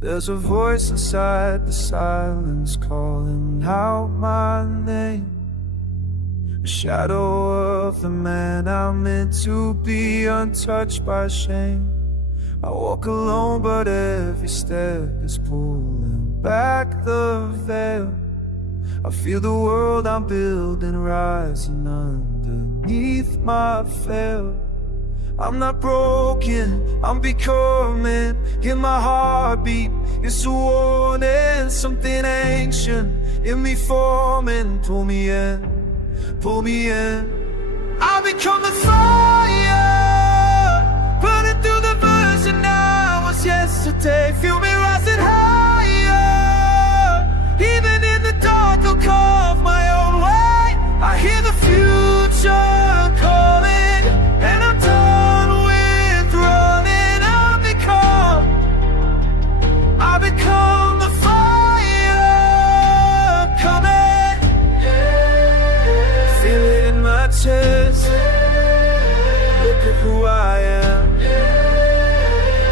There's a voice inside the silence calling out my name, a shadow of the man I'm meant to be, untouched by shame. I walk alone, but every step is pulling back the veil. I feel the world I'm building rising underneath my veil. I'm not broken, I'm becoming. Hear my heartbeat, it's a warning. Something ancient in me forming. Pull me in, pull me in. I become the fire, burning through the version I was yesterday. Feel me rising higher, even in the dark I'll carve my own way. I hear the future calling, and I'm done with running. I become the fire coming. Feel it in my chest, look at who I am.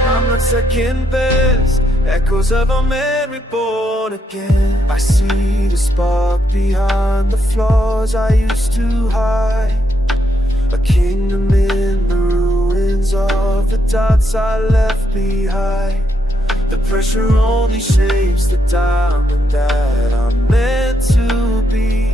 I'm not second best, echoes of a man reborn again. I see the spark behind the flaws I used to hide, a kingdom in the ruins of the dots I left behind. The pressure only shapes the diamond that I'm meant to be.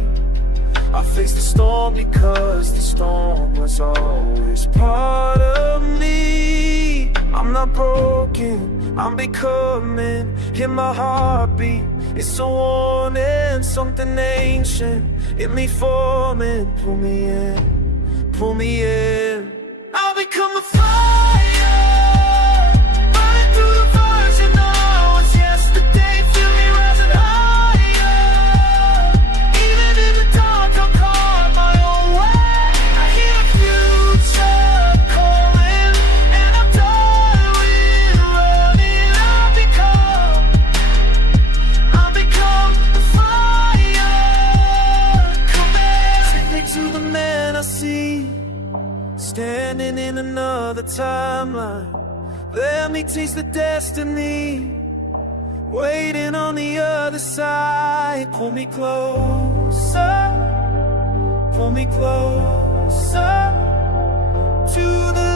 I face the storm because the storm was always part of me. I'm not broken, I'm becoming. Hear my heartbeat, it's a warning. Something ancient in me forming. Pull me in, pull me in. I'll become a fire, burning through the version I was yesterday. Feel me rising higher, even in the dark I'll carve my own way. I hear the future calling, and I'm done with running. I'll become the fire coming. Take me to the man I see, standing in another timeline. Let me taste the destiny waiting on the other side. Pull me closer, pull me closer to the